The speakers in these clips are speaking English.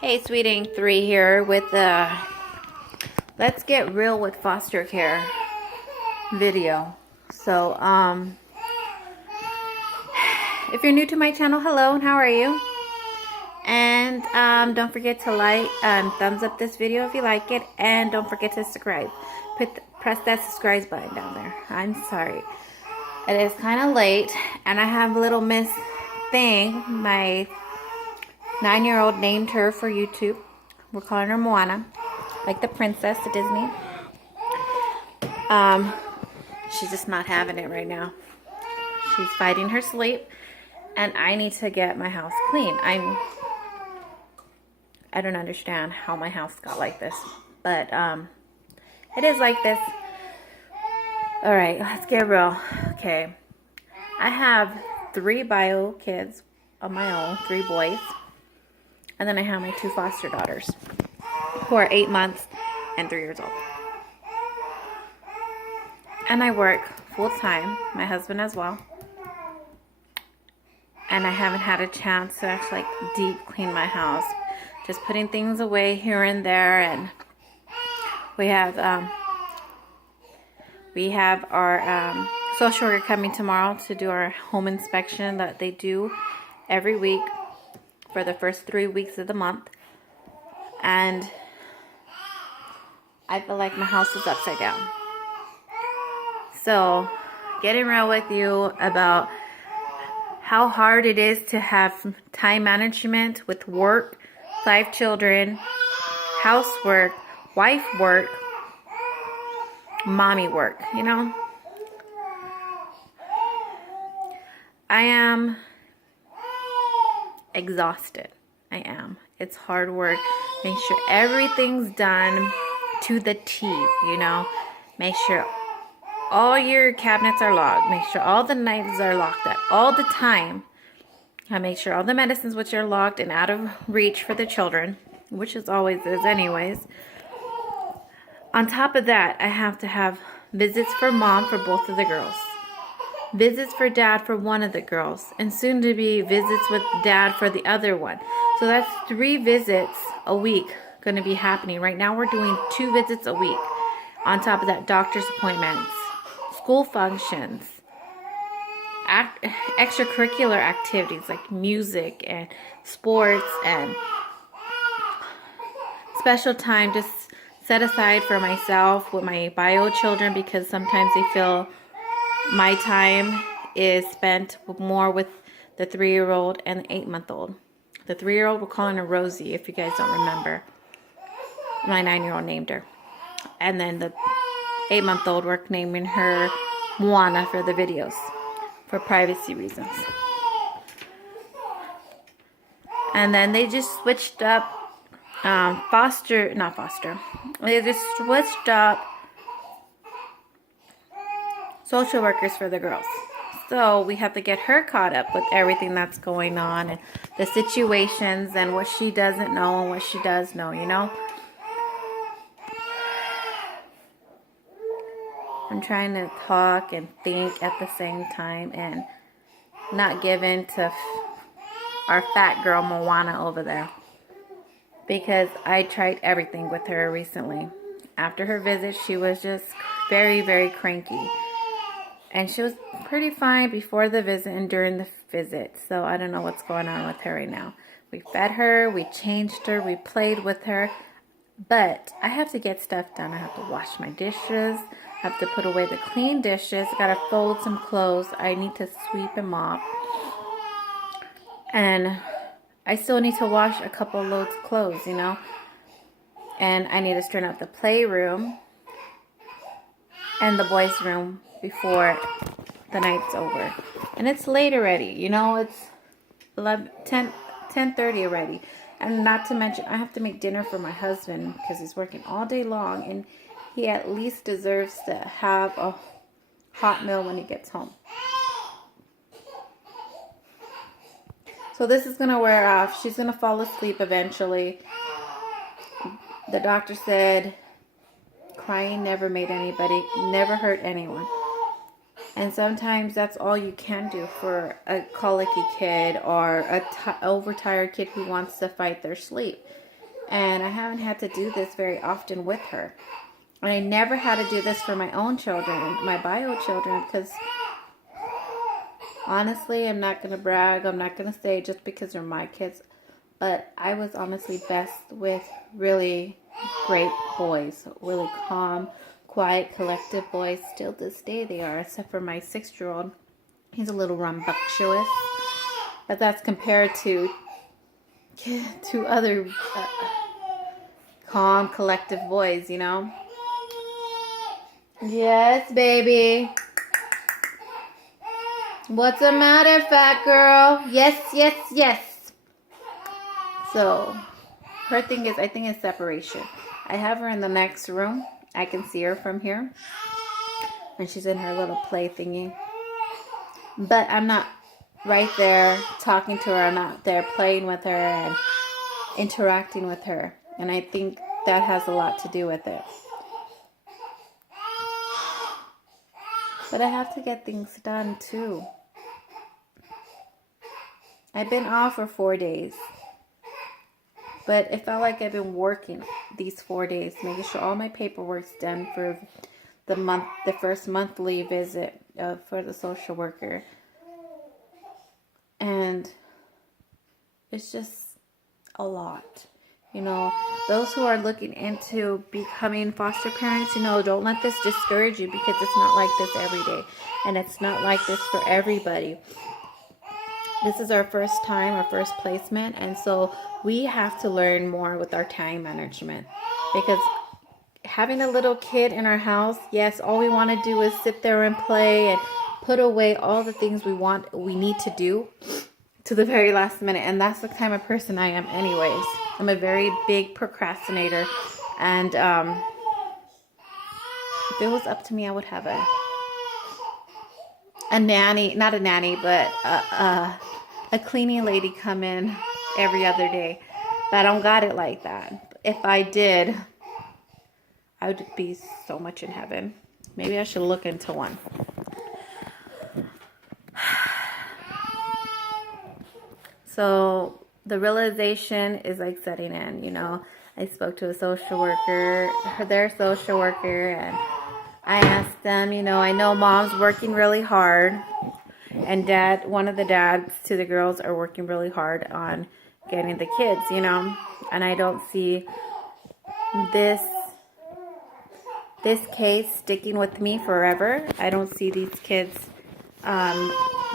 Hey, Sweet Ink 3 here with the Let's Get Real with Foster Care video. So, if you're new to my channel, hello and how are you? And don't forget to like, thumbs up this video if you like it, and don't forget to subscribe. Press that subscribe button down there. I'm sorry. It is kind of late, and I have little Miss Thing, my 9-year-old, named her for YouTube. We're calling her Moana, like the princess of Disney. She's just not having it right now. She's fighting her sleep, and I need to get my house clean. I don't understand how my house got like this, but it is like this. All right, let's get real. Okay, I have 3 bio kids of my own, 3 boys, and then I have my 2 foster daughters who are 8 months and 3 years old. And I work full time, my husband as well. And I haven't had a chance to actually deep clean my house. Just putting things away here and there. And we have our social worker coming tomorrow to do our home inspection that they do every week for the first 3 weeks of the month. And I feel like my house is upside down. So, getting real with you about how hard it is to have time management with work, 5 children, housework, wife work, mommy work, you know. I am exhausted. I am. It's hard work. Make sure everything's done to the T, you know. Make sure all your cabinets are locked. Make sure all the knives are locked at all the time. I make sure all the medicines which are locked and out of reach for the children, which is always is anyways. On top of that, I have to have visits for mom for both of the girls, visits for dad for one of the girls, and soon to be visits with dad for the other one. So that's 3 visits a week going to be happening. Right now we're doing 2 visits a week. On top of that, doctor's appointments, school functions, extracurricular activities like music and sports, and special time just set aside for myself with my bio children, because sometimes they feel my time is spent more with the 3-year-old and the 8-month-old. The 3-year-old, we're calling her Rosie, if you guys don't remember. My 9-year-old named her. And then the 8-month-old, we're naming her Moana for the videos, for privacy reasons. And then they just switched up they just switched up social workers for the girls. So we have to get her caught up with everything that's going on and the situations and what she doesn't know and what she does know, you know. I'm trying to talk and think at the same time and not give in to our fat girl Moana over there, because I tried everything with her recently. After her visit, she was just very, very cranky. And she was pretty fine before the visit and during the visit. So I don't know what's going on with her right now. We fed her, we changed her, we played with her. But I have to get stuff done. I have to wash my dishes. I have to put away the clean dishes. I gotta fold some clothes. I need to sweep and mop. And I still need to wash a couple loads of clothes, you know. And I need to straighten out the playroom and the boys' room before the night's over. And it's late already, you know. It's 10:30 already. And not to mention, I have to make dinner for my husband because he's working all day long, and he at least deserves to have a hot meal when he gets home. So this is going to wear off. She's going to fall asleep eventually. The doctor said crying never hurt anyone. And sometimes that's all you can do for a colicky kid or a overtired kid who wants to fight their sleep. And I haven't had to do this very often with her. And I never had to do this for my own children, my bio children, because honestly, I'm not going to brag. I'm not going to say just because they're my kids. But I was honestly best with really great boys. Really calm, quiet, collective boys. Still this day they are, except for my 6-year-old. He's a little rambunctious. But that's compared to other calm, collective boys, you know? Yes, baby. What's the matter, fat girl? Yes, yes, yes. So, her thing is, I think it's separation. I have her in the next room. I can see her from here. And she's in her little play thingy. But I'm not right there talking to her. I'm not there playing with her and interacting with her. And I think that has a lot to do with it. But I have to get things done too. I've been off for 4 days. But it felt like I've been working these 4 days, making sure all my paperwork's done for the first monthly visit for the social worker. And it's just a lot. You know, those who are looking into becoming foster parents, you know, don't let this discourage you, because it's not like this every day. And it's not like this for everybody. This is our first time, our first placement. And so we have to learn more with our time management. Because having a little kid in our house, yes, all we want to do is sit there and play and put away all the things we need to do to the very last minute. And that's the kind of person I am anyways. I'm a very big procrastinator. And if it was up to me, I would have a nanny, not a nanny, but a cleaning lady come in every other day. But I don't got it like that. If I did, I would be so much in heaven. Maybe I should look into one. So the realization is like setting in, you know. I spoke to a social worker, their social worker, and I asked them, you know, I know mom's working really hard, and one of the dads to the girls are working really hard on getting the kids, you know, and I don't see this case sticking with me forever. I don't see these kids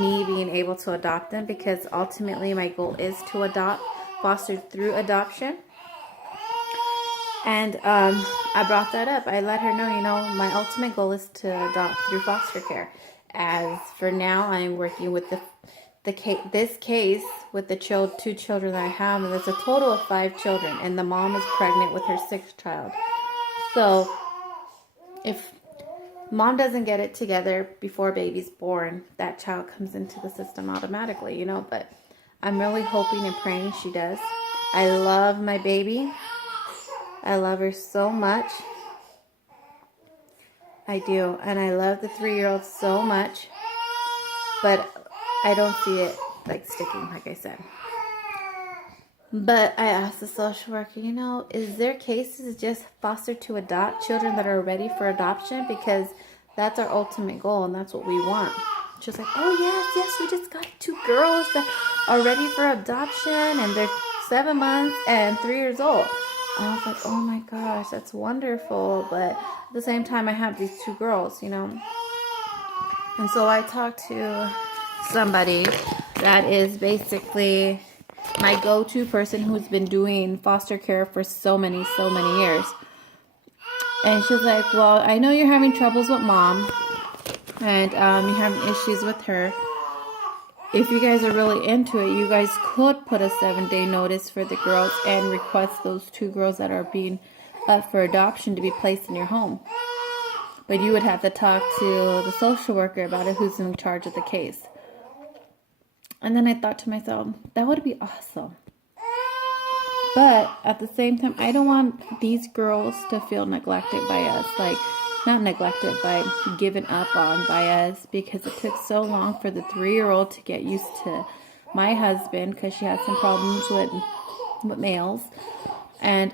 me being able to adopt them, because ultimately my goal is to foster through adoption. And I brought that up. I let her know, you know, my ultimate goal is to adopt through foster care. As for now, I'm working with this case with the 2 children that I have, and there's a total of 5 children, and the mom is pregnant with her 6th child. So if mom doesn't get it together before baby's born, that child comes into the system automatically, you know. But I'm really hoping and praying she does. I love my baby. I love her so much. I do. And I love the 3-year-old so much. But I don't see it like sticking, like I said. But I asked the social worker, you know, is there cases just foster to adopt children that are ready for adoption? Because that's our ultimate goal, and that's what we want. She's like, oh, yes, we just got 2 girls that are ready for adoption, and they're 7 months and 3 years old. I was like, oh my gosh, that's wonderful. But at the same time, I have these 2 girls, you know. And so I talked to somebody that is basically my go-to person who's been doing foster care for so many years. And she's like, well, I know you're having troubles with mom, and you're having issues with her. If you guys are really into it, you guys could put a 7-day notice for the girls and request those 2 girls that are being up for adoption to be placed in your home. But you would have to talk to the social worker about it, who's in charge of the case. And then I thought to myself, that would be awesome. But at the same time, I don't want these girls to feel neglected by us. Like, not neglected, but given up on by us, because it took so long for the 3-year-old to get used to my husband, because she had some problems with males. And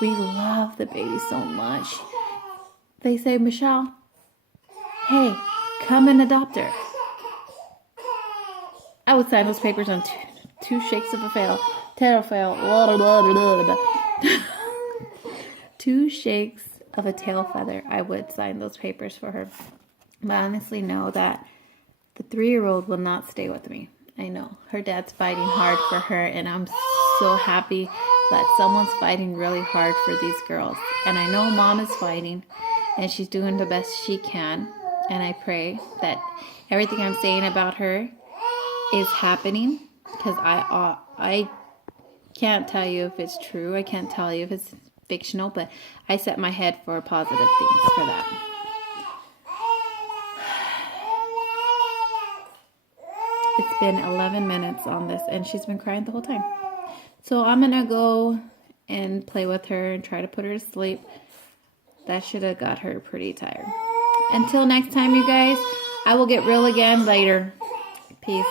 we love the baby so much. They say, Michelle, hey, come and adopt her. I would sign those papers on two shakes of a tail feather. 2 shakes of a tail feather. I would sign those papers for her. But I honestly know that the 3-year-old will not stay with me. I know. Her dad's fighting hard for her, and I'm so happy that someone's fighting really hard for these girls. And I know mom is fighting, and she's doing the best she can. And I pray that everything I'm saying about her is happening, because I can't tell you if it's true. I can't tell you if it's fictional, but I set my head for positive things for that. It's been 11 minutes on this, and she's been crying the whole time. So I'm gonna go and play with her and try to put her to sleep. That should have got her pretty tired. Until next time, you guys, I will get real again later. Peace.